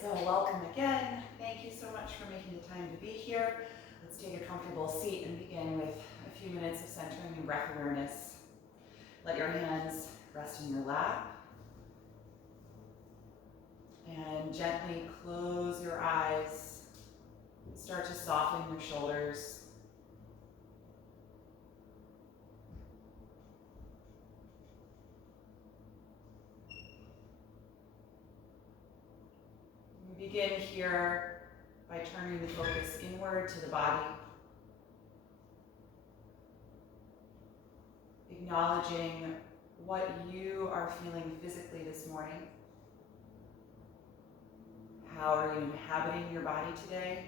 so welcome again. Thank you so much for making the time to be here. Let's take a comfortable seat and begin with a few minutes of centering and breath awareness. Let your hands rest in your lap. And gently close your eyes. Start to soften your shoulders. We begin here by turning the focus inward to the body. Acknowledging what you are feeling physically this morning. How are you inhabiting your body today?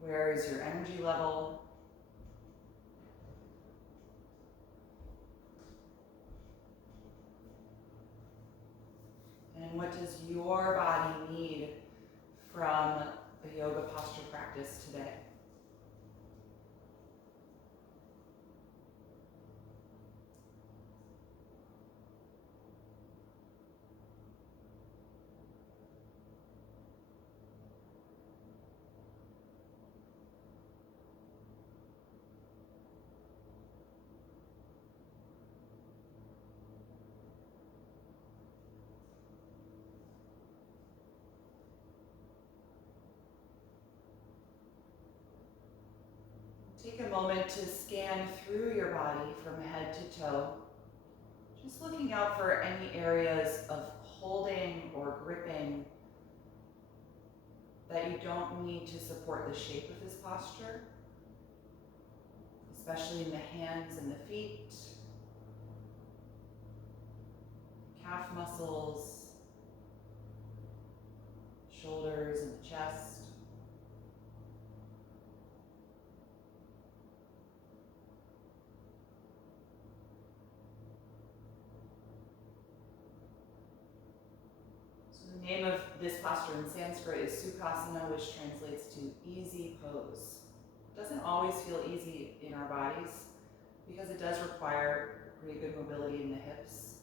Where is your energy level? And what does your body need from a yoga posture practice today? Take a moment to scan through your body from head to toe, just looking out for any areas of holding or gripping that you don't need to support the shape of this posture, especially in the hands and the feet, calf muscles, shoulders and the chest. The name of this posture in Sanskrit is Sukhasana, which translates to easy pose. It doesn't always feel easy in our bodies because it does require pretty good mobility in the hips.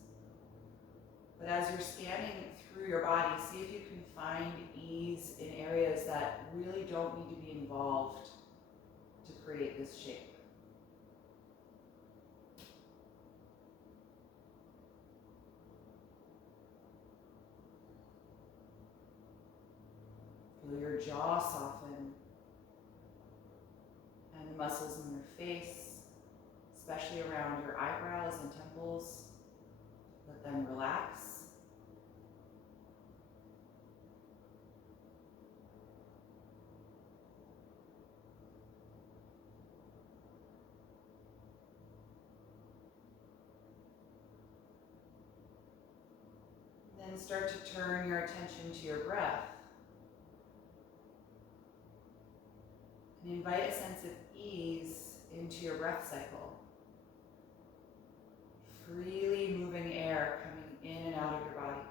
But as you're scanning through your body, see if you can find ease in areas that really don't need to be involved to create this shape. Feel your jaw soften and the muscles in your face, especially around your eyebrows and temples. Let them relax. Then start to turn your attention to your breath. And invite a sense of ease into your breath cycle. Freely moving air coming in and out of your body.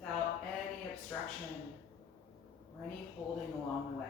Without any obstruction or any holding along the way.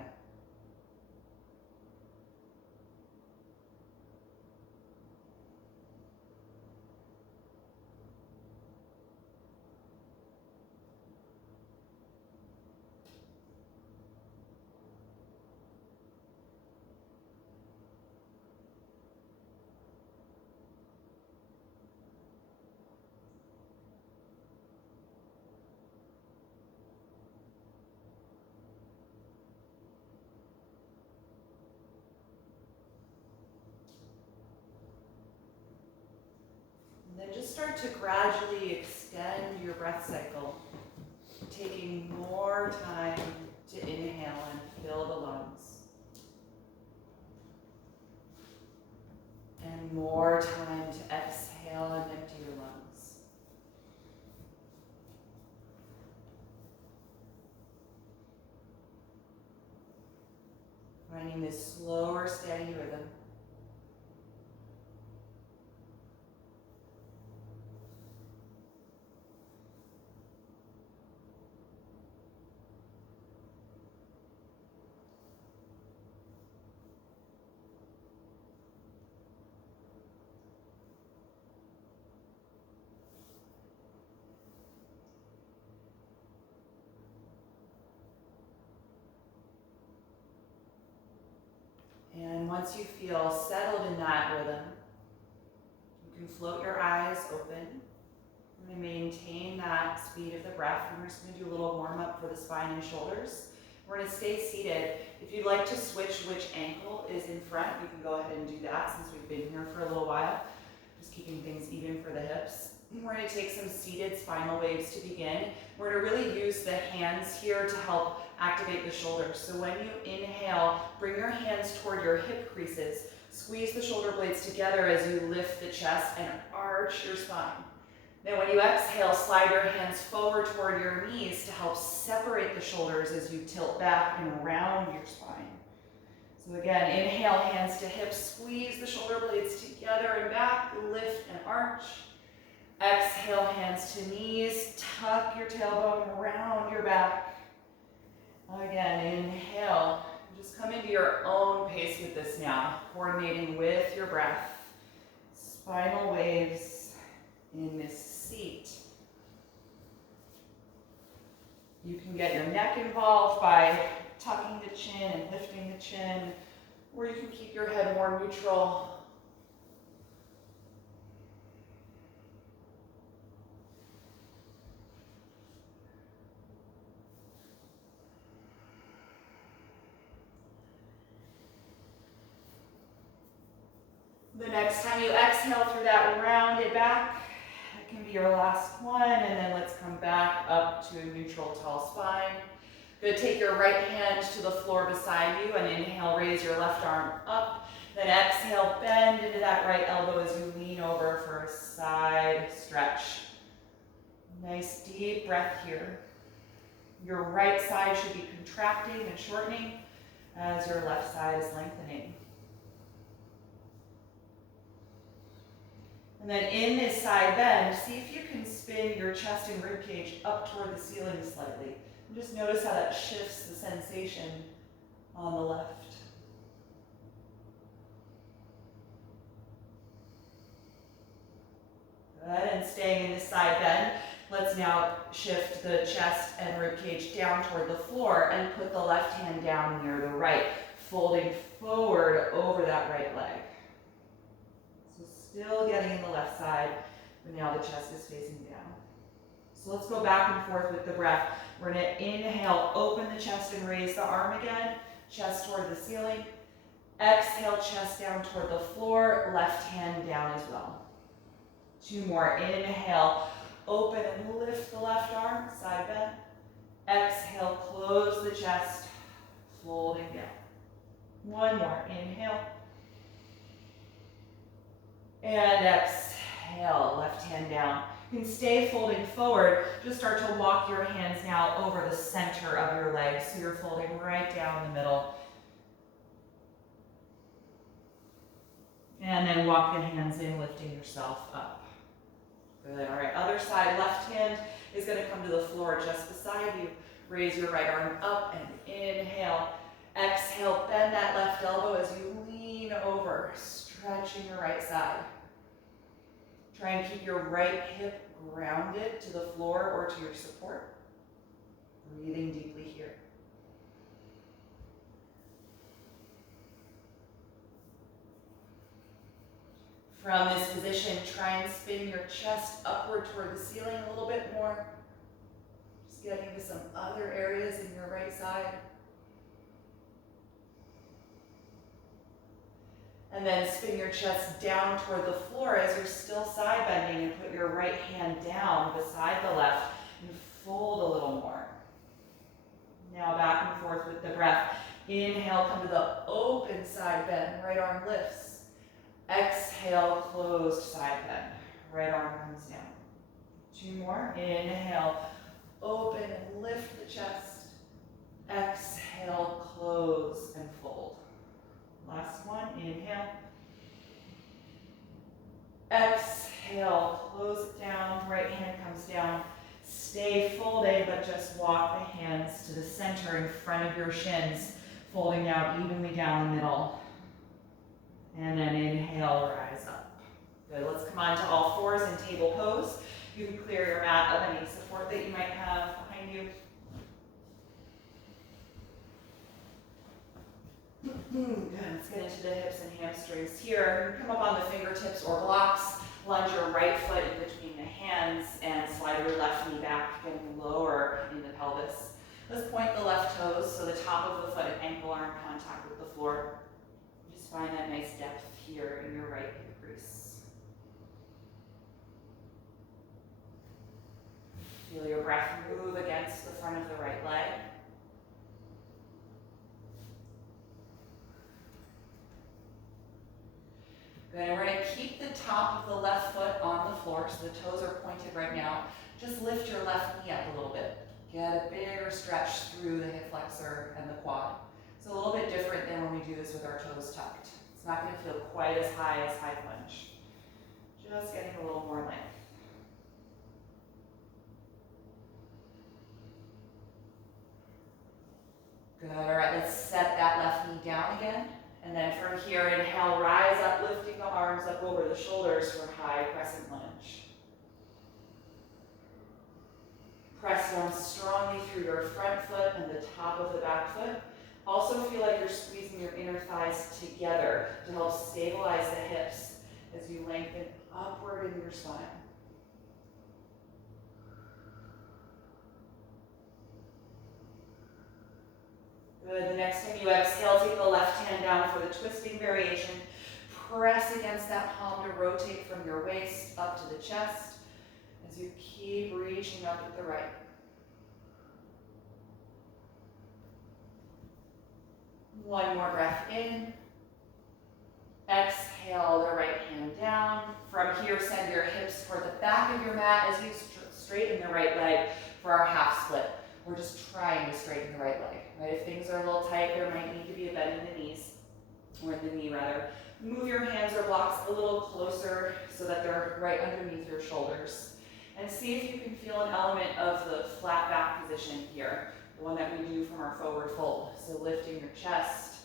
And then just start to gradually extend your breath cycle, taking more time to inhale and fill the lungs. And more time to exhale and empty your lungs. Finding this slower, steady rhythm. once you feel settled in that rhythm, you can float your eyes open. We're going to maintain that speed of the breath. We're just going to do a little warm up for the spine and shoulders. We're going to stay seated. If you'd like to switch which ankle is in front, you can go ahead and do that since we've been here for a little while. Just keeping things even for the hips. We're going to take some seated spinal waves to begin. We're going to really use the hands here to help activate the shoulders. So when you inhale, bring your hands toward your hip creases. Squeeze the shoulder blades together as you lift the chest and arch your spine. Then when you exhale, slide your hands forward toward your knees to help separate the shoulders as you tilt back and around your spine. So again, inhale, hands to hips, squeeze the shoulder blades together and back, lift and arch. Exhale, hands to knees, tuck your tailbone around your back. Again, inhale. Just come into your own pace with this now, coordinating with your breath. Spinal waves in this seat. You can get your neck involved by tucking the chin and lifting the chin, or you can keep your head more neutral. The next time you exhale through that rounded back, that can be your last one, and then let's come back up to a neutral tall spine. Good, take your right hand to the floor beside you and inhale, raise your left arm up. Then exhale, bend into that right elbow as you lean over for a side stretch. Nice deep breath here. Your right side should be contracting and shortening as your left side is lengthening. And then in this side bend, see if you can spin your chest and rib cage up toward the ceiling slightly. And just notice how that shifts the sensation on the left. Good, and staying in this side bend, let's now shift the chest and rib cage down toward the floor and put the left hand down near the right, folding forward over that right leg. Still getting in the left side, but now the chest is facing down. So let's go back and forth with the breath. We're going to inhale, open the chest and raise the arm again, chest toward the ceiling. Exhale, chest down toward the floor, left hand down as well. 2 more. Inhale, open and lift the left arm, side bend. Exhale, close the chest, folding down. 1 more. Inhale. And exhale, left hand down. You can stay folding forward. Just start to walk your hands now over the center of your legs. So you're folding right down the middle. And then walk the hands in, lifting yourself up. Good, all right, other side, left hand is gonna come to the floor just beside you. Raise your right arm up and inhale. Exhale, bend that left elbow as you lean over, stretching your right side. Try and keep your right hip grounded to the floor or to your support. Breathing deeply here. From this position, try and spin your chest upward toward the ceiling a little bit more. Just getting to some other areas in your right side. And then spin your chest down toward the floor as you're still side bending and put your right hand down beside the left and fold a little more. Now back and forth with the breath. Inhale, come to the open side bend, right arm lifts. Exhale, closed side bend, right arm comes down. 2 more. Inhale, open and lift the chest. Exhale, close and fold. Last one, inhale. Exhale, close it down, right hand comes down. Stay folding, but just walk the hands to the center in front of your shins, folding out evenly down the middle. And then inhale, rise up. Good, let's come on to all fours in table pose. You can clear your mat of any support that you might have behind you. Good, let's get into into the hips and hamstrings here. Come up on the fingertips or blocks. Lunge your right foot in between the hands and slide your left knee back, getting lower in the pelvis. Let's point the left toes so the top of the foot and ankle are in contact with the floor. Just find that nice depth here in your right hip crease. Feel your breath move against the front of the right leg. Good, and we're going to keep the top of the left foot on the floor, so the toes are pointed right now. Just lift your left knee up a little bit. Get a bigger stretch through the hip flexor and the quad. It's a little bit different than when we do this with our toes tucked. It's not going to feel quite as high lunge. Just getting a little more length. Good, all right, let's set that left knee down again. And then from here, inhale, rise up, lifting the arms up over the shoulders for high crescent lunge. Press down strongly through your front foot and the top of the back foot. Also feel like you're squeezing your inner thighs together to help stabilize the hips as you lengthen upward in your spine. Good, the next time you exhale, take the left hand down for the twisting variation. Press against that palm to rotate from your waist up to the chest as you keep reaching up with the right. One more breath in. Exhale the right hand down. From here, send your hips toward the back of your mat as you straighten the right leg for our half split. We're just trying to straighten the right leg. Right? If things are a little tight, there might need to be a bend in the knees, or in the knee rather. Move your hands or blocks a little closer so that they're right underneath your shoulders. And see if you can feel an element of the flat back position here, the one that we do from our forward fold. So lifting your chest,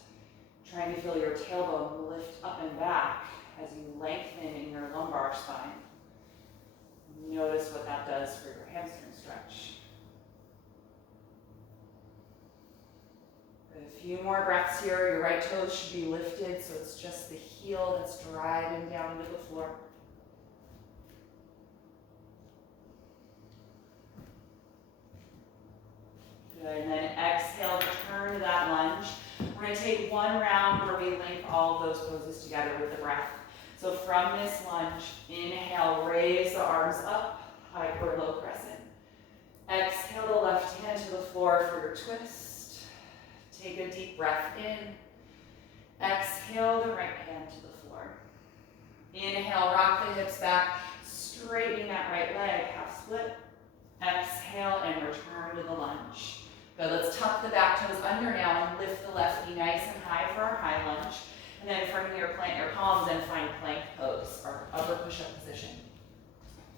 trying to feel your tailbone lift up and back as you lengthen in your lumbar spine. Notice what that does for your hamstring stretch. A few more breaths here. Your right toes should be lifted, so it's just the heel that's driving down to the floor. Good, and then exhale, return to that lunge. We're going to take one round where we link all of those poses together with the breath. So from this lunge, inhale, raise the arms up, high or low crescent. Exhale the left hand to the floor for your twist. Take a deep breath in. Exhale the right hand to the floor. Inhale, rock the hips back, straightening that right leg, half split. Exhale and return to the lunge. Good, let's tuck the back toes under now and lift the left knee nice and high for our high lunge. And then from here, plant your palms and find plank pose, or upper push-up position.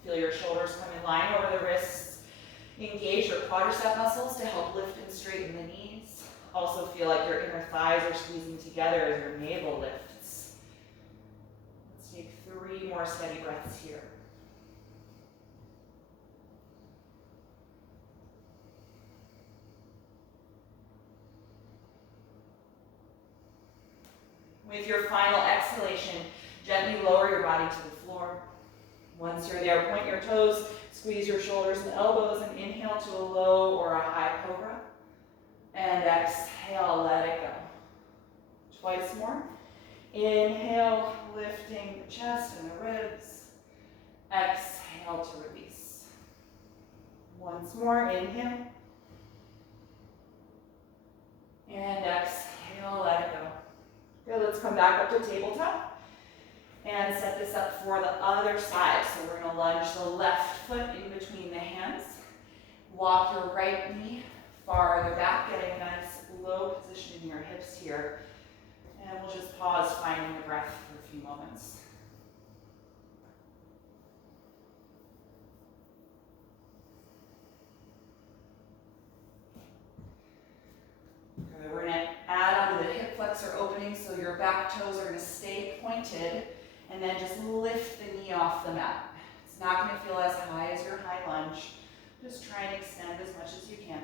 Feel your shoulders come in line over the wrists. Engage your quadricep muscles to help lift and straighten the knees. Also feel like your inner thighs are squeezing together as your navel lifts. Let's take 3 more steady breaths here. With your final exhalation, gently lower your body to the floor. Once you're there, point your toes, squeeze your shoulders and elbows, and inhale to a low or a high cobra. And exhale, let it go. Twice more. Inhale, lifting the chest and the ribs. Exhale to release. Once more, inhale. And exhale, let it go. Good, let's come back up to tabletop and set this up for the other side. So we're going to lunge the left foot in between the hands. Walk your right knee farther back, getting a nice low position in your hips here. And we'll just pause, finding the breath for a few moments. Good. We're going to add onto the hip flexor opening, so your back toes are going to stay pointed, and then just lift the knee off the mat. It's not going to feel as high as your high lunge. Just try and extend as much as you can.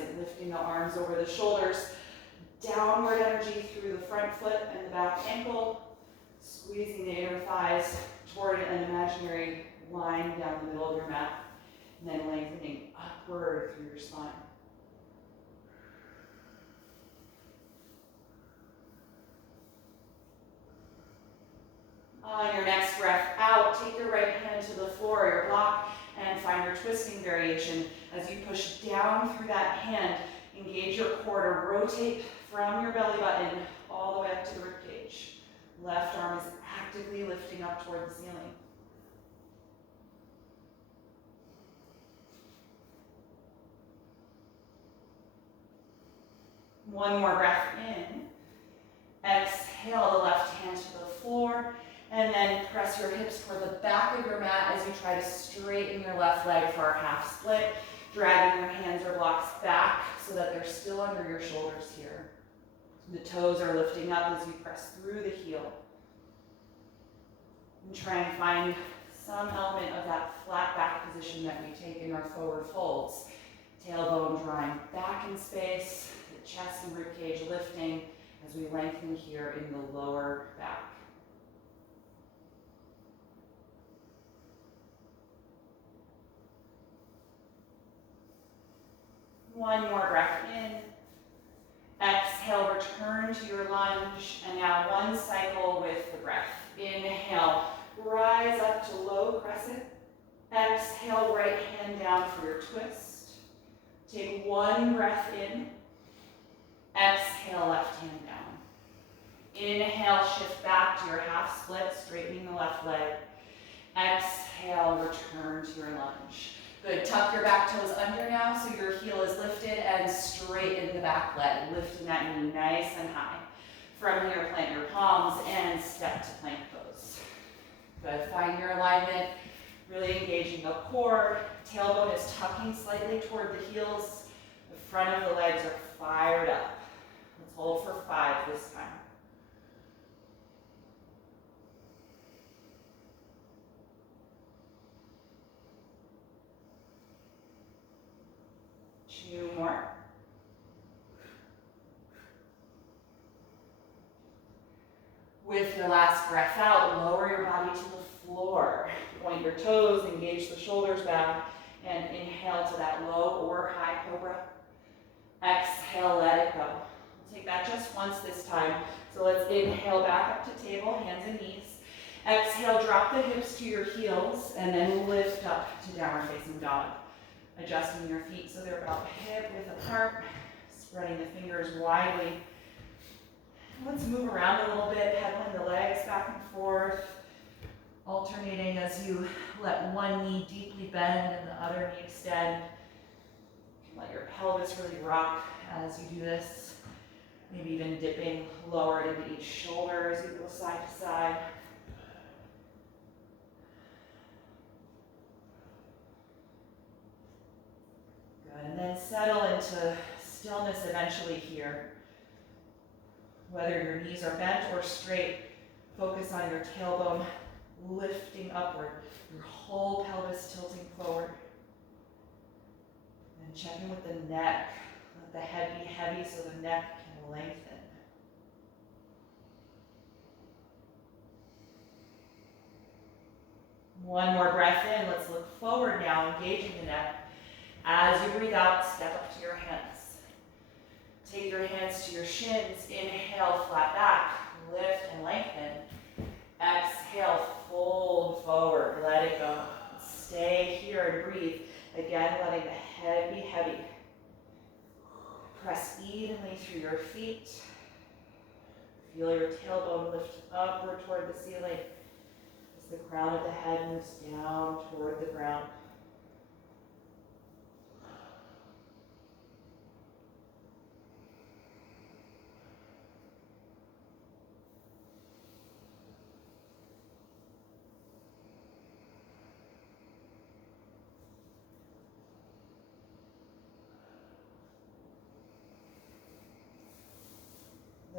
energizing, lifting the arms over the shoulders, downward energy through the front foot and the back ankle, squeezing the inner thighs toward an imaginary line down the middle of your mat, and then lengthening upward through your spine. On your next breath out, take your right hand to the floor or your block and find your twisting variation. As you push down through that hand, engage your core to rotate from your belly button all the way up to the ribcage. Left arm is actively lifting up toward the ceiling. One more breath in. Exhale the left hand to the floor, and then press your hips toward the back of your mat as you try to straighten your left leg for our half split, dragging your hands or blocks back so that they're still under your shoulders here. The toes are lifting up as you press through the heel. And try and find some element of that flat back position that we take in our forward folds. Tailbone drawing back in space, the chest and ribcage lifting as we lengthen here in the lower back. One more breath in. Exhale, return to your lunge, and now one cycle with the breath. Inhale, rise up to low crescent. Exhale, right hand down for your twist. Take one breath in. Exhale, left hand down. Inhale, shift back to your half split, straightening the left leg. Exhale, return to your lunge. Good, tuck your back toes under now so your heel is lifted and straighten the back leg, lifting that knee nice and high. From here, plant your palms and step to plank pose. Good, find your alignment, really engaging the core. Tailbone is tucking slightly toward the heels. The front of the legs are fired up. Let's hold for 5 this time. Two more. With your last breath out, lower your body to the floor. Point your toes, engage the shoulders back, and inhale to that low or high cobra. Exhale, let it go. We'll take that just once this time. So let's inhale back up to table, hands and knees. Exhale, drop the hips to your heels, and then lift up to downward facing dog. Adjusting your feet so they're about hip width apart, spreading the fingers widely. Let's move around a little bit, pedaling the legs back and forth, alternating as you let one knee deeply bend and the other knee extend. You can let your pelvis really rock as you do this, maybe even dipping lower into each shoulder as you go side to side. And then settle into stillness eventually here. Whether your knees are bent or straight, focus on your tailbone lifting upward, your whole pelvis tilting forward. And check in with the neck. Let the head be heavy so the neck can lengthen. One more breath in. Let's look forward now, engaging the neck. As you breathe out, step up to your hands. Take your hands to your shins. Inhale, flat back. Lift and lengthen. Exhale, fold forward. Let it go. Stay here and breathe. Again, letting the head be heavy. Press evenly through your feet. Feel your tailbone lift upward toward the ceiling as the crown of the head moves down toward the ground.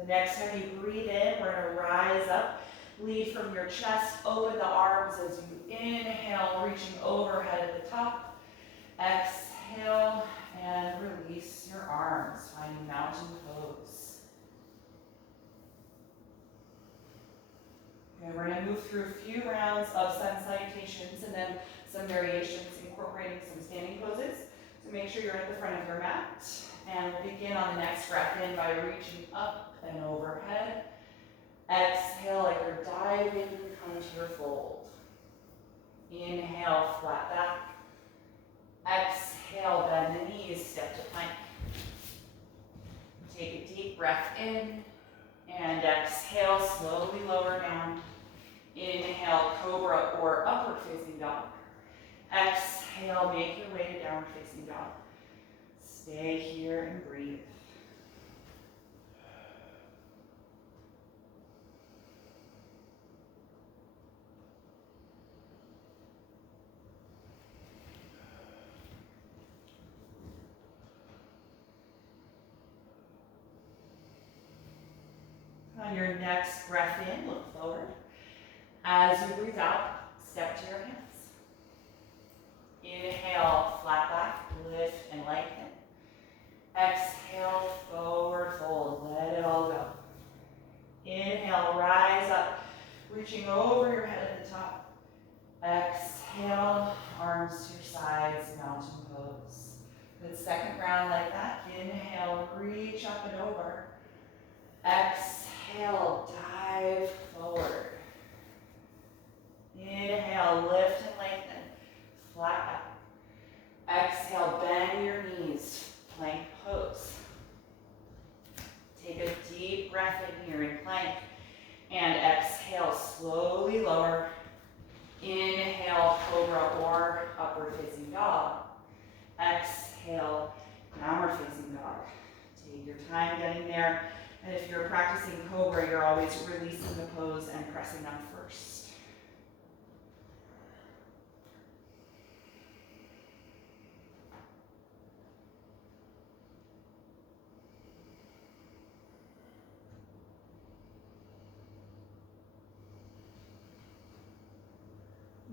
The next time you breathe in, we're going to rise up, lead from your chest, open the arms as you inhale, reaching overhead at the top. Exhale, and release your arms, finding mountain pose. Okay, we're gonna move through a few rounds of sun salutations and then some variations incorporating some standing poses. So make sure you're at the front of your mat. And we'll begin on the next breath in by reaching up and overhead. Exhale like you're diving, come to your fold. Inhale, flat back. Exhale, bend the knees, step to plank. Take a deep breath in and exhale, slowly lower down. Inhale, cobra or upward facing dog. Exhale, make your way to downward facing dog. Stay here and breathe. On your next breath in, look forward. As you breathe out, step to your hands. Inhale, flat back, lift and lengthen. Exhale, forward fold, let it all go. Inhale, rise up, reaching over your head at the top. Exhale, arms to your sides, mountain pose. Good, second round like that. Inhale, reach up and over. Exhale, dive forward. Inhale, lift and lengthen, flat back. Exhale, bend your knees, plank pose. Take a deep breath in here in plank. And exhale, slowly lower. Inhale, cobra or upward facing dog. Exhale, downward facing dog. Take your time getting there. And if you're practicing cobra, you're always releasing the pose and pressing up first.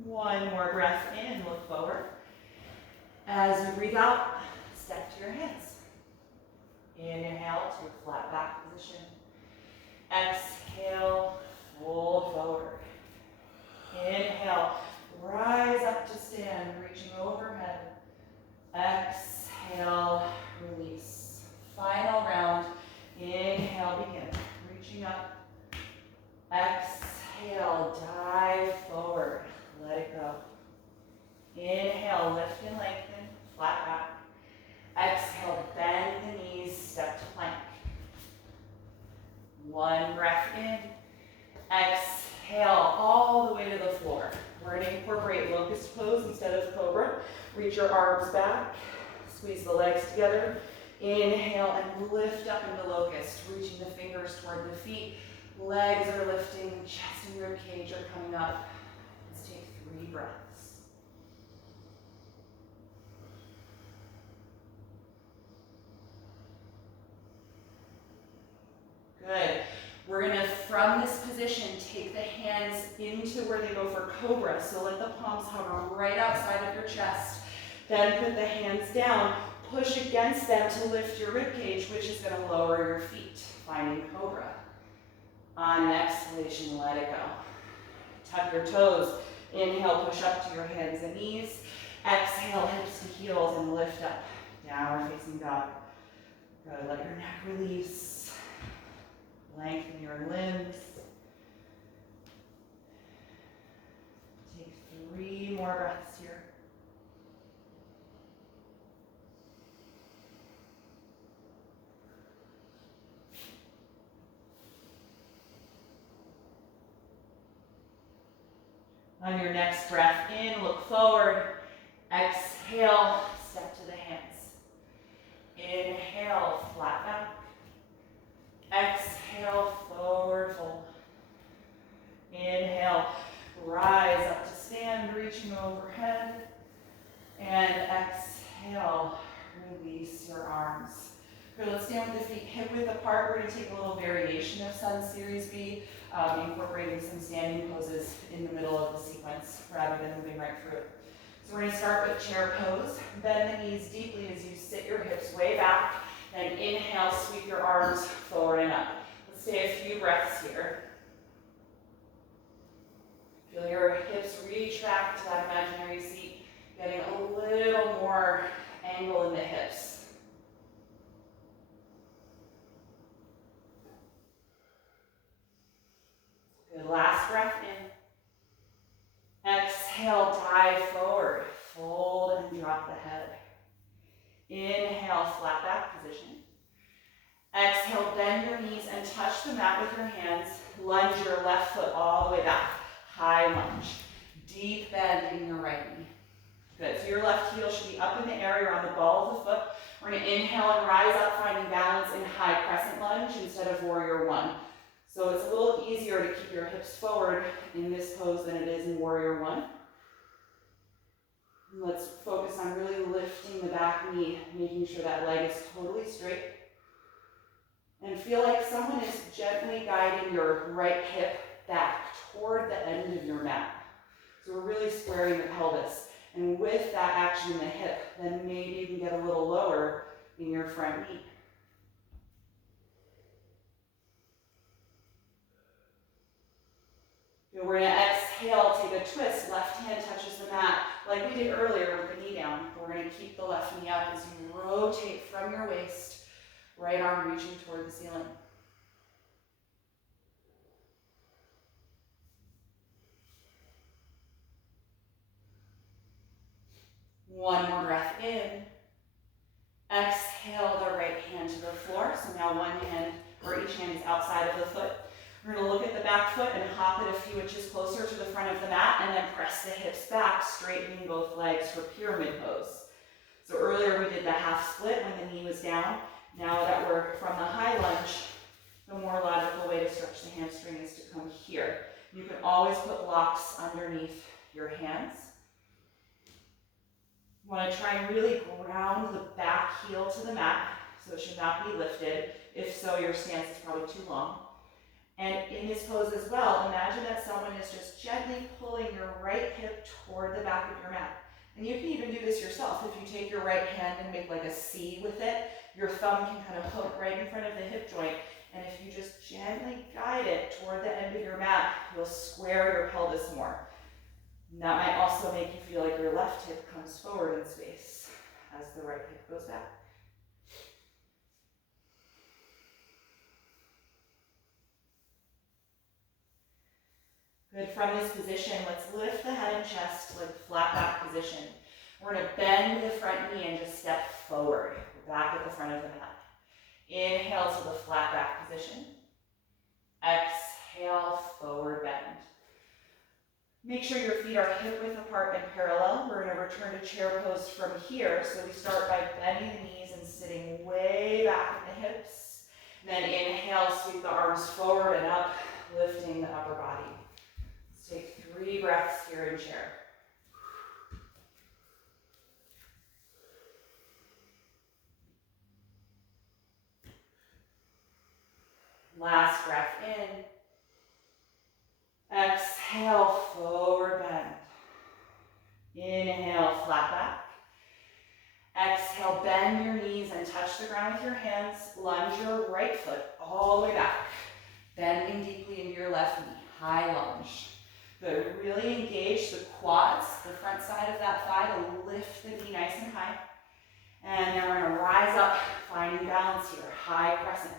One more breath in, look forward. As you breathe out, step to your hands. Inhale to a flat back position. Exhale, fold forward. Inhale, rise up to stand, reaching overhead. Exhale, release. Final round. Inhale, begin. Reaching up. Exhale, dive forward. Let it go. Inhale, lift and lengthen, flat back. Exhale, bend the knees, step to plank. One breath in. Exhale, all the way to the floor. We're going to incorporate locust pose instead of cobra. Reach your arms back, squeeze the legs together. Inhale and lift up into locust, reaching the fingers toward the feet. Legs are lifting, chest and rib cage are coming up. Let's take 3 breaths. Good. We're going to, from this position, take the hands into where they go for cobra. So let the palms hover right outside of your chest. Then put the hands down. Push against them to lift your rib cage, which is going to lower your feet, finding cobra. On an exhalation, let it go. Tuck your toes. Inhale, push up to your hands and knees. Exhale, hips to heels and lift up. Downward facing dog. Good. Let your neck release. Lengthen your limbs. Take 3 more breaths here. On your next breath in, look forward. Exhale, step to the hands. Inhale, flat back. Exhale, forward fold. Inhale, rise up to stand, reaching overhead. And exhale, release your arms. Good, let's stand with the feet hip width apart. We're going to take a little variation of Sun Series B, incorporating some standing poses in the middle of the sequence rather than moving right through it. So we're going to start with chair pose. Bend the knees deeply as you sit your hips way back. Then inhale, sweep your arms forward and up. Let's stay a few breaths here. Feel your hips retract to that imaginary seat, getting a little more angle in the hips. Good, last breath in. Exhale, dive forward. Fold and drop the head. Inhale, flat back position. Exhale, bend your knees and touch the mat with your hands. Lunge your left foot all the way back. High lunge. Deep bend in your right knee. Good, so your left heel should be up in the air. You're on the ball of the foot. We're going to inhale and rise up, finding balance in high crescent lunge instead of warrior one. So it's a little easier to keep your hips forward in this pose than it is in warrior one. Let's focus on really lifting the back knee, making sure that leg is totally straight. And feel like someone is gently guiding your right hip back toward the end of your mat. So we're really squaring the pelvis. And with that action in the hip, then maybe you can get a little lower in your front knee. Good. We're going to exhale, take a twist. Left hand touches the mat like we did earlier with the knee down. We're going to keep the left knee up as you rotate from your waist. Right arm reaching toward the ceiling. One more breath in. Exhale the right hand to the floor. So now one hand, or each hand is outside of the foot. We're going to look at the back foot and hop it a few inches closer to the front of the mat and then press the hips back, straightening both legs for pyramid pose. So earlier we did the half split when the knee was down. Now that we're from the high lunge, the more logical way to stretch the hamstring is to come here. You can always put blocks underneath your hands. You want to try and really ground the back heel to the mat, so it should not be lifted. If so, your stance is probably too long. And in this pose as well, imagine that someone is just gently pulling your right hip toward the back of your mat. And you can even do this yourself. If you take your right hand and make like a C with it, your thumb can kind of hook right in front of the hip joint. And if you just gently guide it toward the end of your mat, you'll square your pelvis more. And that might also make you feel like your left hip comes forward in space as the right hip goes back. Good, from this position, let's lift the head and chest like flat back position. We're going to bend the front knee and just step forward. We're back at the front of the mat. Inhale to the flat back position. Exhale, forward bend. Make sure your feet are hip width apart and parallel. We're going to return to chair pose from here. So we start by bending the knees and sitting way back at the hips. Then inhale, sweep the arms forward and up, lifting the upper body. Let's take 3 breaths here in chair. Last breath in. Exhale, forward bend. Inhale, flat back. Exhale, bend your knees and touch the ground with your hands. Lunge your right foot all the way back. Bending deeply into your left knee. High lunge. Good. Really engage the quads, the front side of that thigh, to lift the knee nice and high. And then we're going to rise up, finding balance here. High crescent.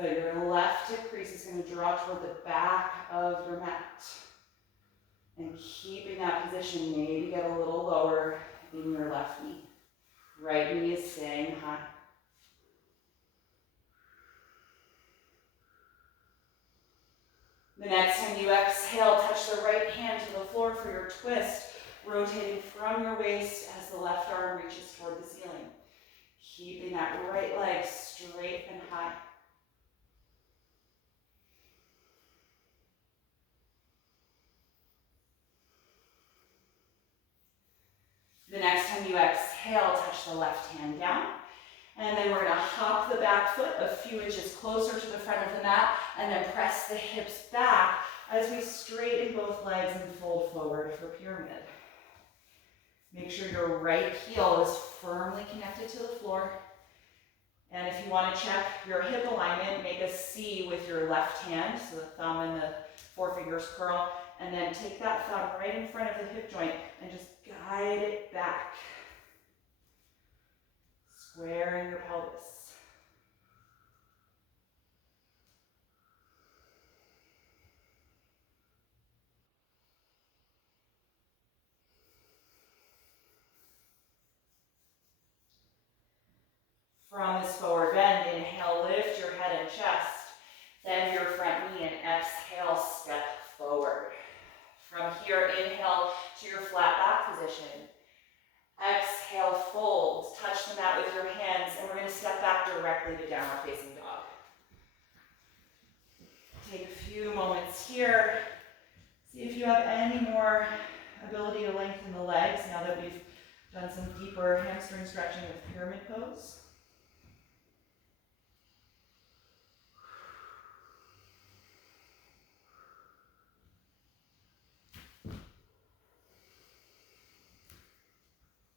Good, your left hip crease is going to draw toward the back of your mat. And keeping that position, maybe get a little lower in your left knee. Right knee is staying high. The next time you exhale, touch the right hand to the floor for your twist, rotating from your waist as the left arm reaches toward the ceiling. Keeping that right leg straight and high. The next time you exhale, touch the left hand down. And then we're going to hop the back foot a few inches closer to the front of the mat and then press the hips back as we straighten both legs and fold forward for pyramid. Make sure your right heel is firmly connected to the floor. And if you want to check your hip alignment, make a C with your left hand, so the thumb and the forefingers curl, and then take that thumb right in front of the hip joint and just guide it back. Squaring your pelvis. From this forward bend, inhale, lift your head and chest. Bend your front knee and exhale, step forward. From here, inhale to your flat back position. Exhale, fold. Touch the mat with your hands, and we're going to step back directly to downward facing dog. Take a few moments here. See if you have any more ability to lengthen the legs now that we've done some deeper hamstring stretching with pyramid pose.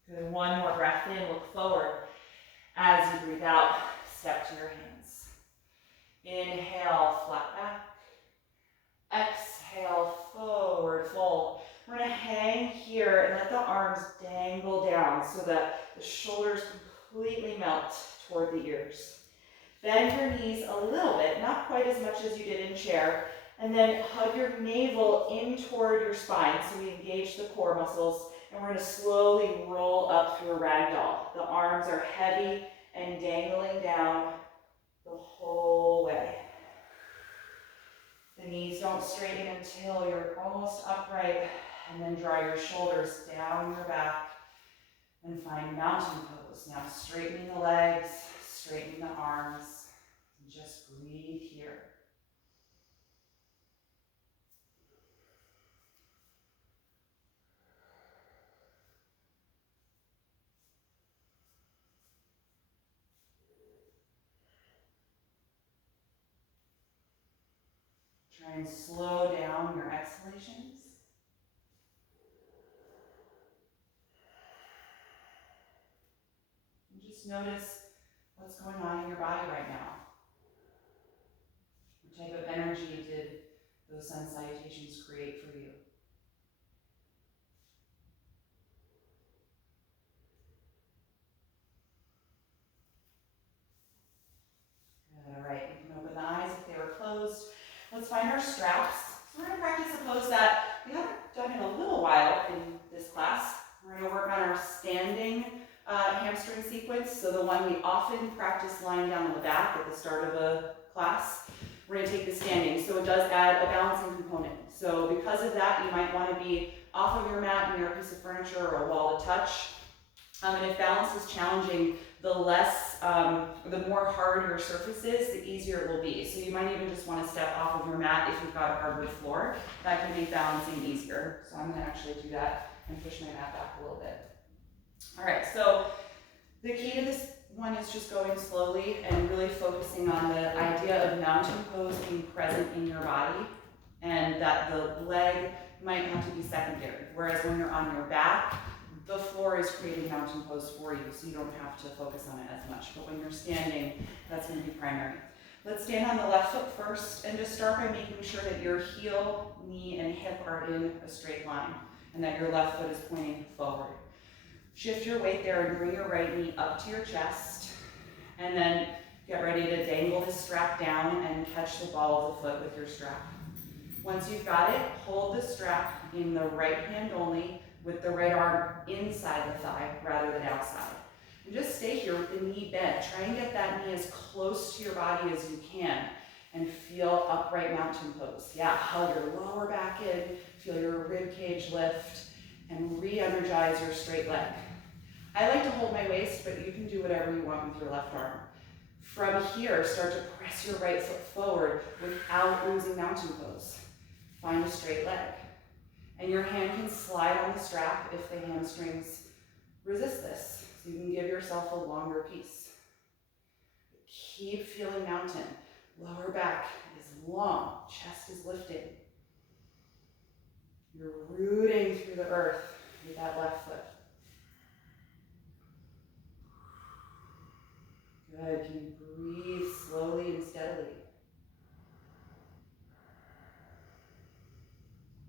Good, one more breath in, look forward. As you breathe out, step to your hands. Inhale, flat back. Exhale, forward fold. We're going to hang here and let the arms dangle down so that the shoulders completely melt toward the ears. Bend your knees a little bit, not quite as much as you did in chair, and then hug your navel in toward your spine so we engage the core muscles, and we're going to slowly roll up through a ragdoll. The arms are heavy and dangling down the whole way. The knees don't straighten until you're almost upright, and then draw your shoulders down your back and find mountain pose. Now straightening the legs, straightening the arms, and just breathe here. Try and slow down your exhalations. And just notice what's going on in your body right now. What type of energy did those sun salutations create for you? Good, all right, you can open the eyes if they were closed. Let's find our straps. So we're going to practice a pose that we haven't done in a little while in this class. We're going to work on our standing hamstring sequence, so the one we often practice lying down on the back at the start of a class. We're going to take the standing, so it does add a balancing component. So because of that, you might want to be off of your mat near a piece of furniture or a wall to touch. And if balance is challenging, the more hard your surface is, the easier it will be. So you might even just want to step off of your mat if you've got a hardwood floor. That can make balancing easier. So I'm going to actually do that and push my mat back a little bit. All right, so the key to this one is just going slowly and really focusing on the idea of mountain pose being present in your body, and that the leg might have to be secondary. Whereas when you're on your back, the floor is creating mountain pose for you, so you don't have to focus on it as much. But when you're standing, that's going to be primary. Let's stand on the left foot first and just start by making sure that your heel, knee, and hip are in a straight line and that your left foot is pointing forward. Shift your weight there and bring your right knee up to your chest, and then get ready to dangle this strap down and catch the ball of the foot with your strap. Once you've got it, hold the strap in the right hand only, with the right arm inside the thigh rather than outside. And just stay here with the knee bent. Try and get that knee as close to your body as you can and feel upright mountain pose. Yeah, hug your lower back in, feel your rib cage lift, and re-energize your straight leg. I like to hold my waist, but you can do whatever you want with your left arm. From here, start to press your right foot forward without losing mountain pose. Find a straight leg. And your hand can slide on the strap if the hamstrings resist this. So you can give yourself a longer piece. Keep feeling mountain. Lower back is long, chest is lifting. You're rooting through the earth with that left foot. Good. Can you breathe slowly and steadily?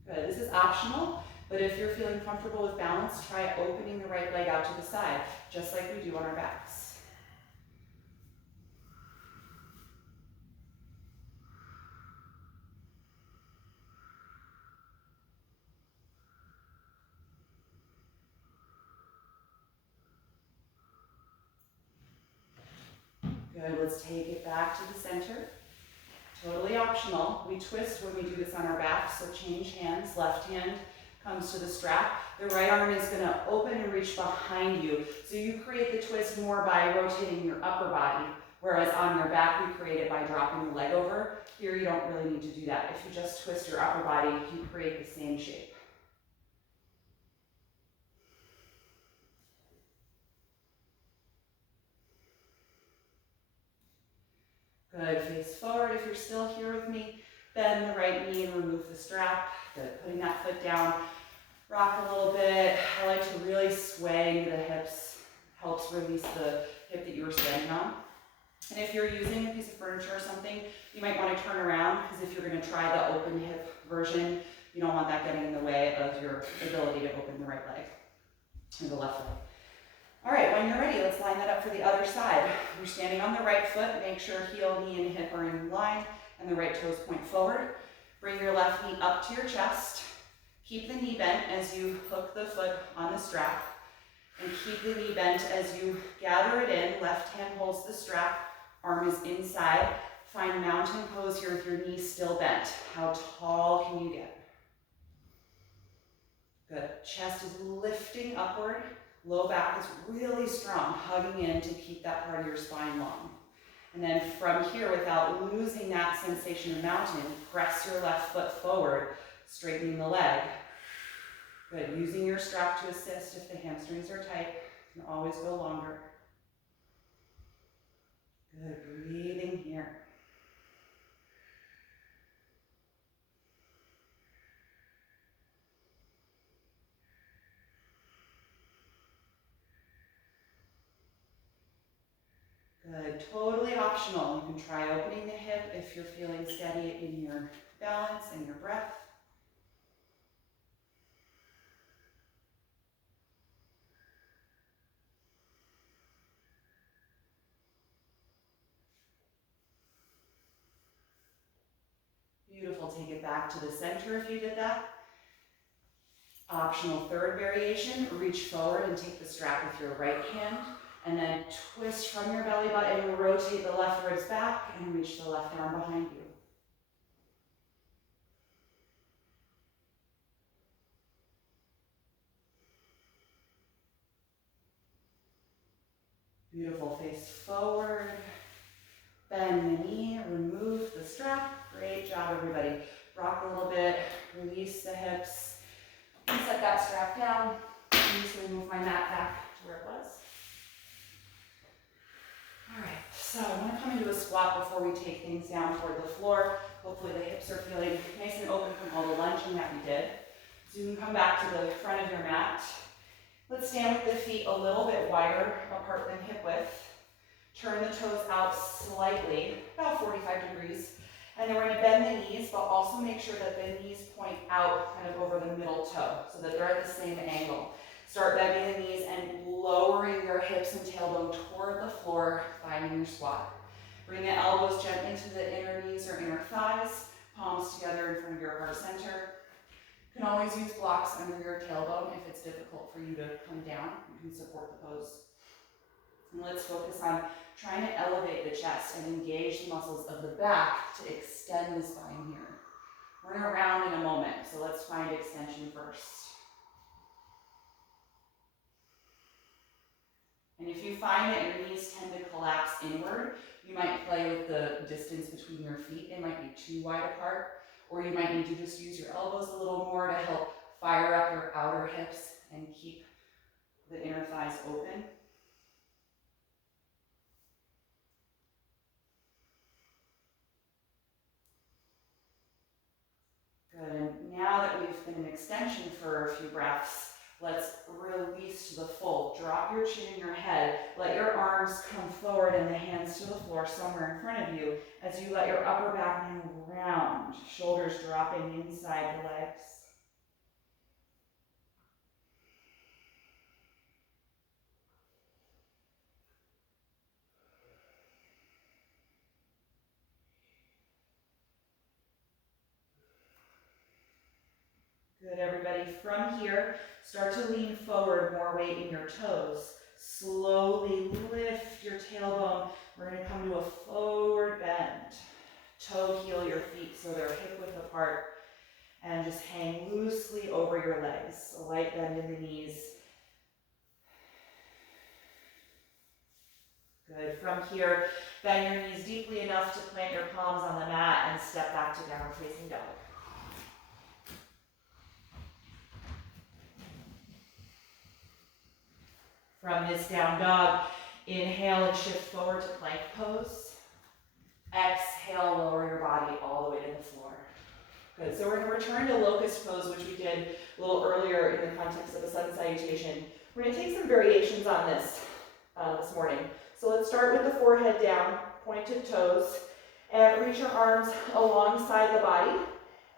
Good. This is optional, but if you're feeling comfortable with balance, try opening the right leg out to the side, just like we do on our backs. Good. Let's take it back to the center. Totally optional. We twist when we do this on our backs, so change hands. Left hand comes to the strap. The right arm is going to open and reach behind you. So you create the twist more by rotating your upper body, whereas on your back, we create it by dropping the leg over. Here, you don't really need to do that. If you just twist your upper body, you create the same shape. Good. Face forward if you're still here with me. Bend the right knee and remove the strap. Good. Putting that foot down. Rock a little bit. I like to really sway the hips. Helps release the hip that you were standing on. And if you're using a piece of furniture or something, you might want to turn around, because if you're going to try the open hip version, you don't want that getting in the way of your ability to open the right leg or the left leg. All right, when you're ready, let's line that up for the other side. You're standing on the right foot. Make sure heel, knee, and hip are in line, and the right toes point forward. Bring your left knee up to your chest. Keep the knee bent as you hook the foot on the strap. And keep the knee bent as you gather it in. Left hand holds the strap, arm is inside. Find mountain pose here with your knees still bent. How tall can you get? Good. Chest is lifting upward. Low back is really strong, hugging in to keep that part of your spine long. And then from here, without losing that sensation of mountain, press your left foot forward, straightening the leg. Good. Using your strap to assist if the hamstrings are tight. You can always go longer. Good. Breathing here. Good. Totally optional. You can try opening the hip if you're feeling steady in your balance and your breath. Beautiful. Take it back to the center if you did that. Optional third variation. Reach forward and take the strap with your right hand. And then twist from your belly button and rotate the left ribs back and reach the left arm behind you. Beautiful. Face forward. Bend the knee. Remove the strap. Great job, everybody. Rock a little bit. Release the hips. And set that strap down. I'm just going to move my mat back to where it was. All right, so I want to come into a squat before we take things down toward the floor. Hopefully the hips are feeling nice and open from all the lunging that we did. So you can come back to the front of your mat. Let's stand with the feet a little bit wider apart than hip width. Turn the toes out slightly, about 45 degrees. And then we're going to bend the knees, but also make sure that the knees point out kind of over the middle toe so that they're at the same angle. Start bending the knees and lowering your hips and tailbone toward the floor, finding your squat. Bring the elbows gently to the inner knees or inner thighs, palms together in front of your heart center. You can always use blocks under your tailbone if it's difficult for you to come down. You can support the pose. And let's focus on trying to elevate the chest and engage the muscles of the back to extend the spine here. We're going to round in a moment, so let's find extension first. And if you find that your knees tend to collapse inward, you might play with the distance between your feet. It might be too wide apart, or you might need to just use your elbows a little more to help fire up your outer hips and keep the inner thighs open. Good, and now that we've been extension for a few breaths. Let's release to the full. Drop your chin in your head. Let your arms come forward and the hands to the floor somewhere in front of you as you let your upper back now round. Shoulders dropping inside the legs. Good, everybody. From here, start to lean forward, more weight in your toes. Slowly lift your tailbone. We're going to come to a forward bend. Toe heel your feet so they're hip width apart. And just hang loosely over your legs. A light bend in the knees. Good. From here, bend your knees deeply enough to plant your palms on the mat and step back to downward facing dog. From this down dog, inhale and shift forward to plank pose. Exhale, lower your body all the way to the floor. Good, so we're going to return to locust pose, which we did a little earlier in the context of a sun salutation. We're going to take some variations on this this morning. So let's start with the forehead down, pointed toes, and reach your arms alongside the body.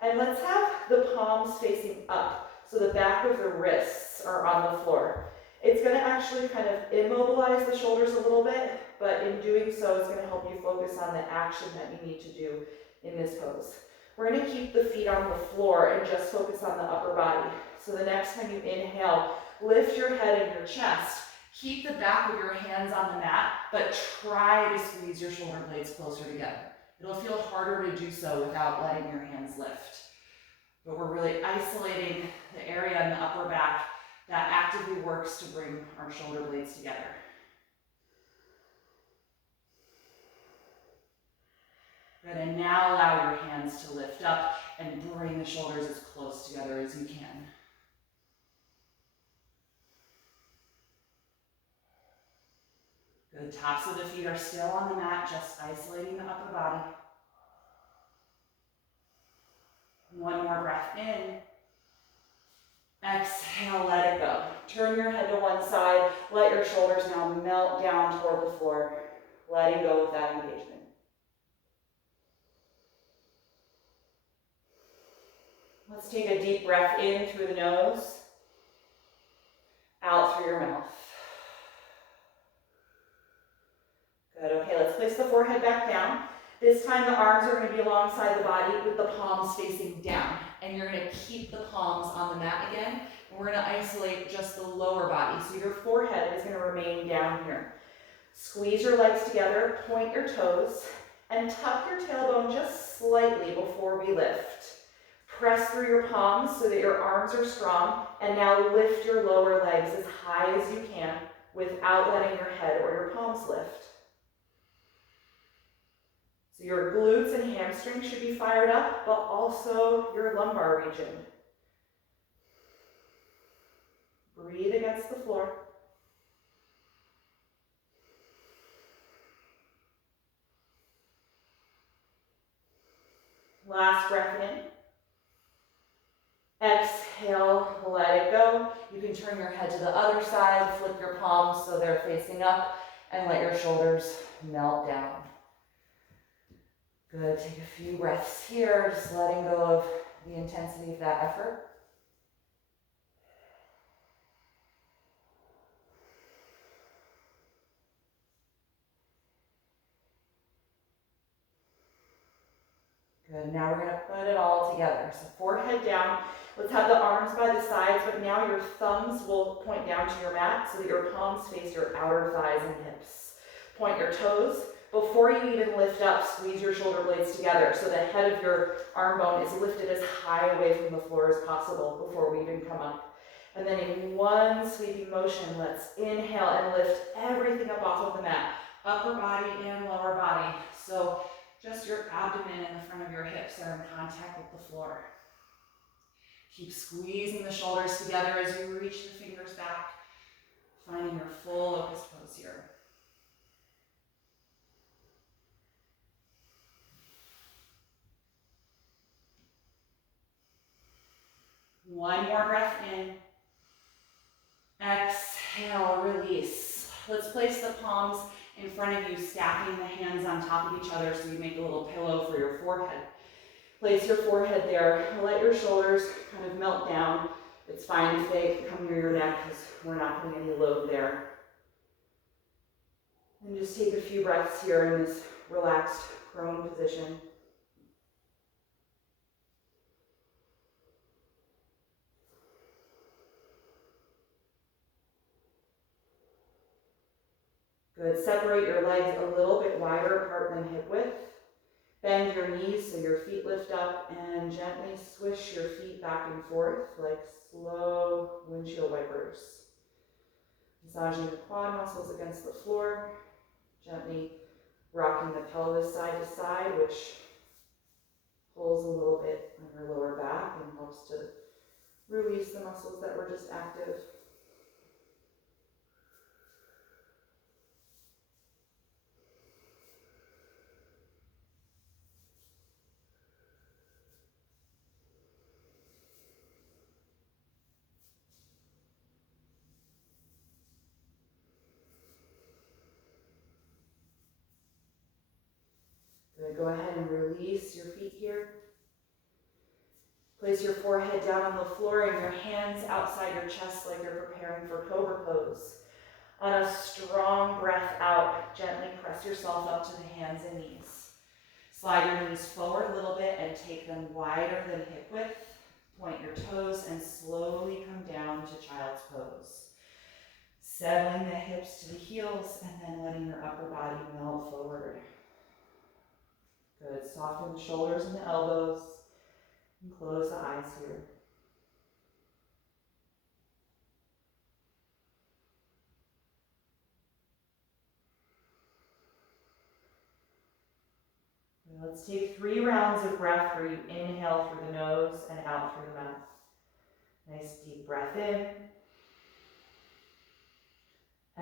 And let's have the palms facing up, so the back of the wrists are on the floor. It's going to actually kind of immobilize the shoulders a little bit, but in doing so, it's going to help you focus on the action that you need to do in this pose. We're going to keep the feet on the floor and just focus on the upper body. So the next time you inhale, lift your head and your chest. Keep the back of your hands on the mat, but try to squeeze your shoulder blades closer together. It'll feel harder to do so without letting your hands lift. But we're really isolating the area in the upper back that actively works to bring our shoulder blades together. Good, and now allow your hands to lift up and bring the shoulders as close together as you can. Good, tops of the feet are still on the mat, just isolating the upper body. One more breath in. Exhale, let it go. Turn your head to one side. Let your shoulders now melt down toward the floor. Letting go of that engagement. Let's take a deep breath in through the nose, out through your mouth. Good, okay, let's place the forehead back down. This time the arms are going to be alongside the body with the palms facing down. And you're going to keep the palms on the mat again. And we're going to isolate just the lower body. So your forehead is going to remain down here. Squeeze your legs together, point your toes, and tuck your tailbone just slightly before we lift. Press through your palms so that your arms are strong. And now lift your lower legs as high as you can without letting your head or your palms lift. So your glutes and hamstrings should be fired up, but also your lumbar region. Breathe against the floor. Last breath in. Exhale, let it go. You can turn your head to the other side, flip your palms so they're facing up, and let your shoulders melt down. Good, take a few breaths here, just letting go of the intensity of that effort. Good, now we're going to put it all together. So forehead down, let's have the arms by the sides, but now your thumbs will point down to your mat so that your palms face your outer thighs and hips. Point your toes. Before you even lift up, squeeze your shoulder blades together so the head of your arm bone is lifted as high away from the floor as possible before we even come up. And then in one sweeping motion, let's inhale and lift everything up off of the mat. Upper body and lower body. So just your abdomen and the front of your hips are in contact with the floor. Keep squeezing the shoulders together as you reach the fingers back, finding your full locust pose here. One more breath in. Exhale, release. Let's place the palms in front of you, stacking the hands on top of each other so you make a little pillow for your forehead. Place your forehead there. Let your shoulders kind of melt down. It's fine if they come near your neck because we're not putting any load there. And just take a few breaths here in this relaxed prone position. Good. Separate your legs a little bit wider apart than hip width. Bend your knees so your feet lift up and gently swish your feet back and forth like slow windshield wipers. Massaging the quad muscles against the floor. Gently rocking the pelvis side to side, which pulls a little bit on your lower back and helps to release the muscles that were just active. Good. Go ahead and release your feet here. Place your forehead down on the floor and your hands outside your chest like you're preparing for cobra pose. On a strong breath out, gently press yourself up to the hands and knees. Slide your knees forward a little bit and take them wider than hip width. Point your toes and slowly come down to child's pose. Settling the hips to the heels and then letting your upper body melt forward. Good. Soften the shoulders and the elbows. And close the eyes here. Let's take 3 rounds of breath where you inhale through the nose and out through the mouth. Nice deep breath in.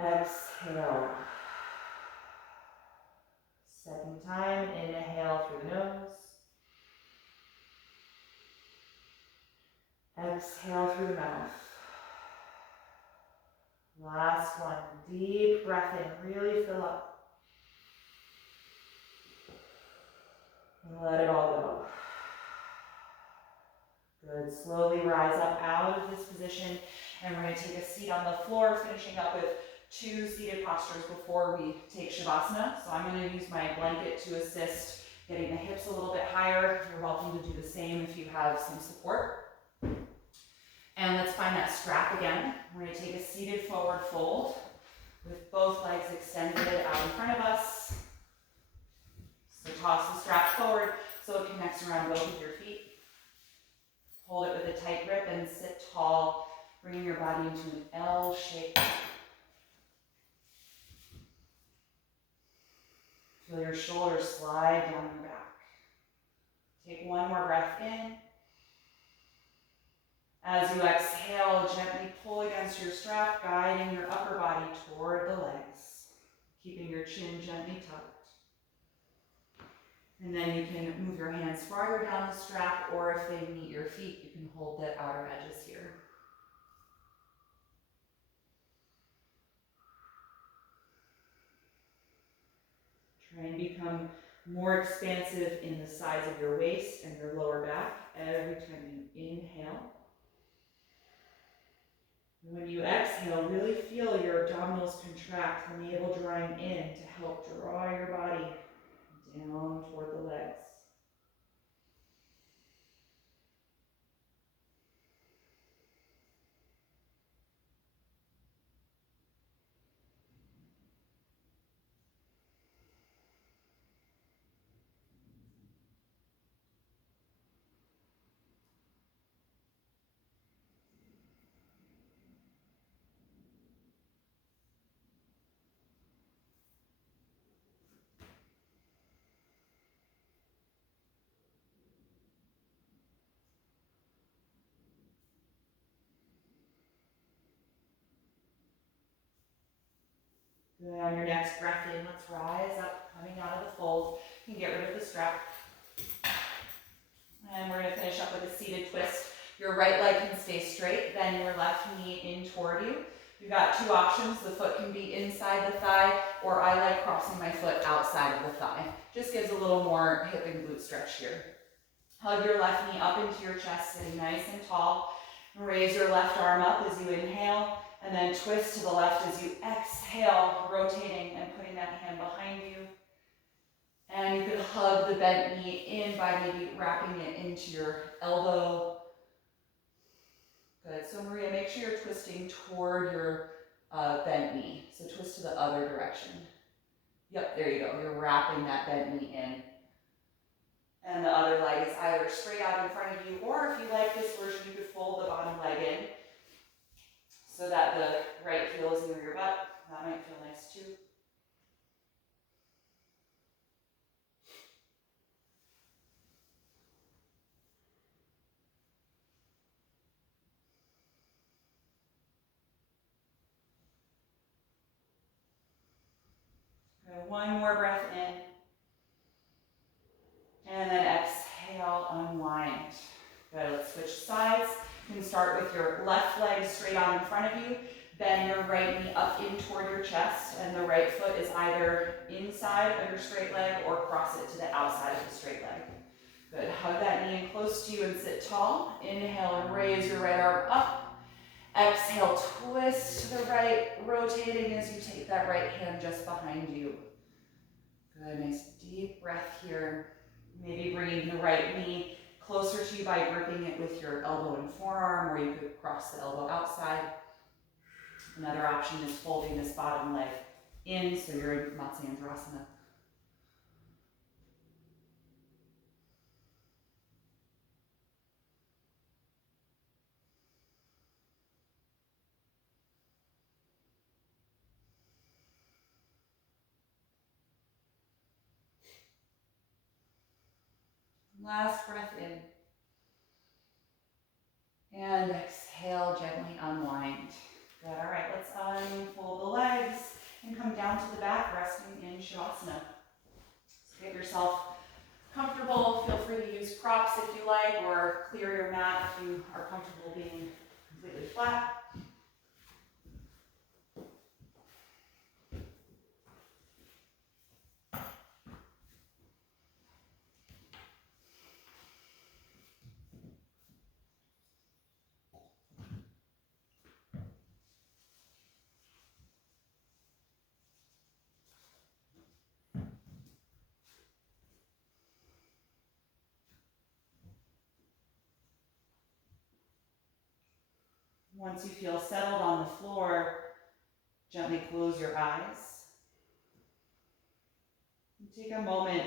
Exhale. Second time, inhale through the nose. Exhale through the mouth. Last one, deep breath in, really fill up. And let it all go. Good, slowly rise up out of this position and we're going to take a seat on the floor, finishing up with 2 seated postures before we take Shavasana. So I'm going to use my blanket to assist getting the hips a little bit higher. You're welcome to do the same if you have some support. And let's find that strap again. We're going to take a seated forward fold with both legs extended out in front of us. So toss the strap forward so it connects around both of your feet. Hold it with a tight grip and sit tall, bringing your body into an L shape. Feel your shoulders slide down your back. Take one more breath in. As you exhale, gently pull against your strap, guiding your upper body toward the legs, keeping your chin gently tucked. And then you can move your hands farther down the strap, or if they meet your feet, you can hold the outer edges here. Try and become more expansive in the sides of your waist and your lower back every time you inhale. When you exhale, really feel your abdominals contract, the navel drawing in to help draw your body down toward the legs. Good. On your next breath in, let's rise up, coming out of the fold. You can get rid of the strap. And we're going to finish up with a seated twist. Your right leg can stay straight, bend your left knee in toward you. You've got two options. The foot can be inside the thigh, or I like crossing my foot outside of the thigh. Just gives a little more hip and glute stretch here. Hug your left knee up into your chest, sitting nice and tall. Raise your left arm up as you inhale, and then twist to the left as you exhale, rotating and putting that hand behind you. And you could hug the bent knee in by maybe wrapping it into your elbow. Good. So Maria, make sure you're twisting toward your bent knee. So twist to the other direction. Yep, there you go. You're wrapping that bent knee in. And the other leg is either straight out in front of you, or if you like this version, you could fold the bottom leg in so that the right heel is near your butt. That might feel nice too. Okay, one more breath in. And then exhale, unwind. Good, let's switch sides. You can start with your left leg straight out in front of you. Bend your right knee up in toward your chest, and the right foot is either inside of your straight leg or cross it to the outside of the straight leg. Good, hug that knee in close to you and sit tall. Inhale and raise your right arm up. Exhale, twist to the right, rotating as you take that right hand just behind you. Good, nice deep breath here. Maybe bringing the right knee closer to you by gripping it with your elbow and forearm, or you could cross the elbow outside. Another option is folding this bottom leg in, so you're in Matsyendrasana. Last breath in. And exhale, gently unwind. Good, all right, let's unfold the legs and come down to the back, resting in Shavasana. So get yourself comfortable. Feel free to use props if you like, or clear your mat if you are comfortable being completely flat. Once you feel settled on the floor, gently close your eyes. And take a moment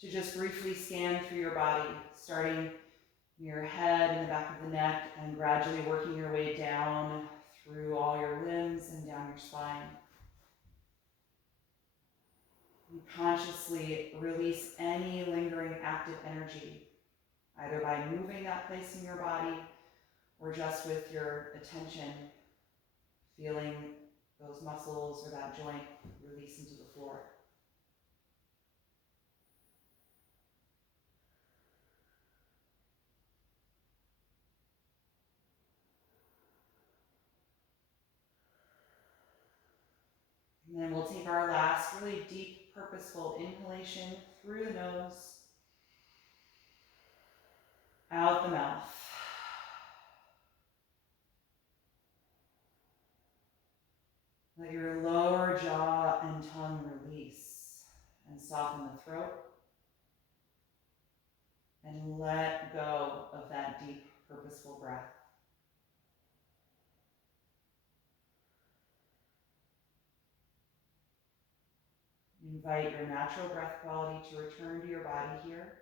to just briefly scan through your body, starting near your head and the back of the neck, and gradually working your way down through all your limbs and down your spine. And consciously release any lingering active energy, either by moving that place in your body or just with your attention, feeling those muscles or that joint release into the floor. And then we'll take our last really deep, purposeful inhalation through the nose, out the mouth. Let your lower jaw and tongue release and soften the throat. And let go of that deep, purposeful breath. Invite your natural breath quality to return to your body here.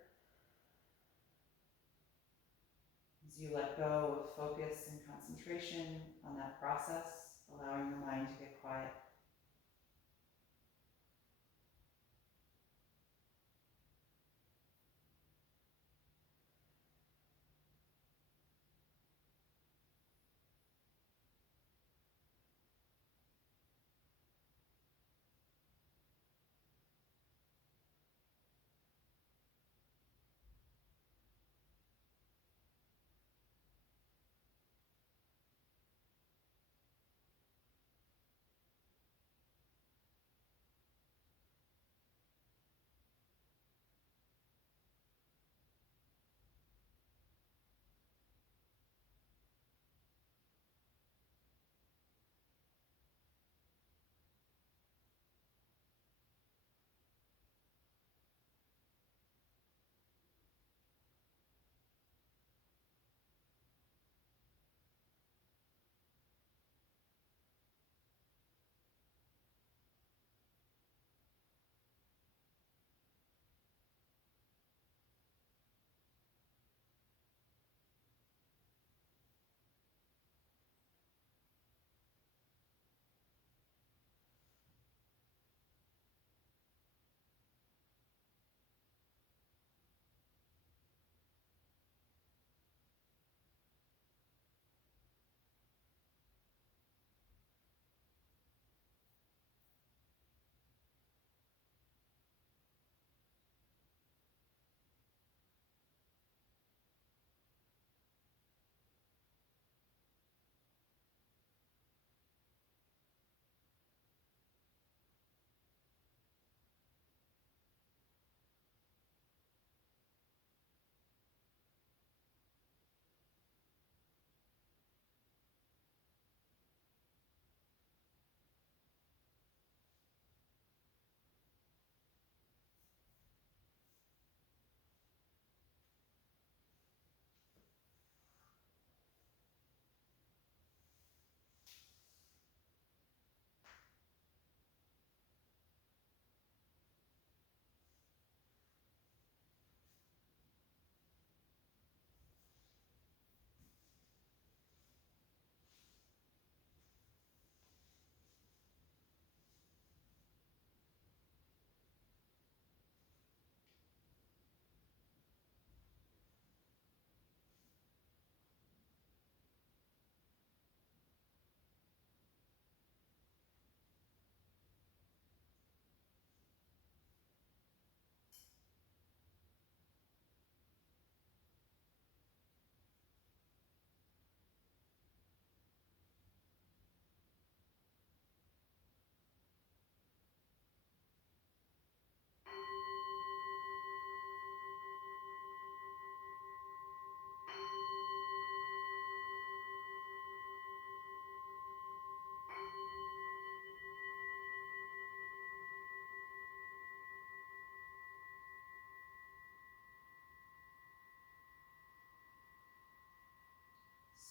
As you let go of focus and concentration on that process, allowing your mind to get quiet.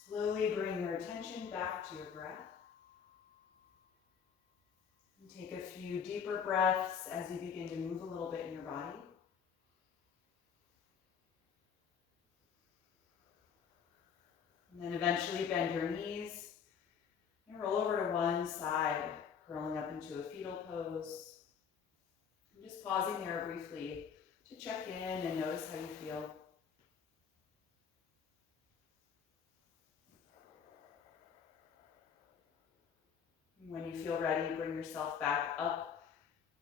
Slowly bring your attention back to your breath. And take a few deeper breaths as you begin to move a little bit in your body. And then eventually bend your knees and roll over to one side, curling up into a fetal pose. And just pausing there briefly to check in and notice how you feel. When you feel ready, bring yourself back up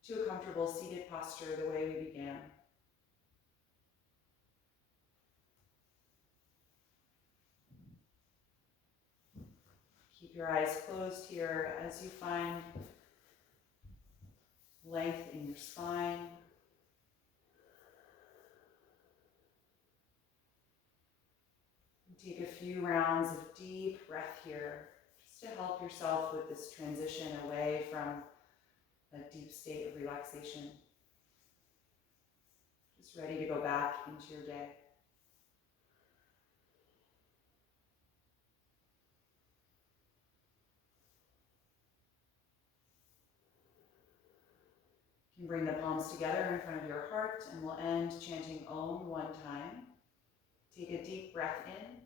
to a comfortable seated posture the way we began. Keep your eyes closed here as you find length in your spine. And take a few rounds of deep breath here, just to help yourself with this transition away from a deep state of relaxation. Just ready to go back into your day. You can bring the palms together in front of your heart, and we'll end chanting Om one time. Take a deep breath in.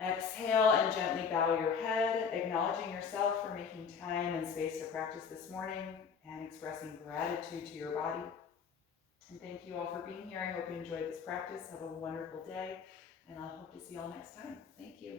Exhale and gently bow your head, acknowledging yourself for making time and space to practice this morning and expressing gratitude to your body. And thank you all for being here. I hope you enjoyed this practice. Have a wonderful day, and I hope to see you all next time. Thank you.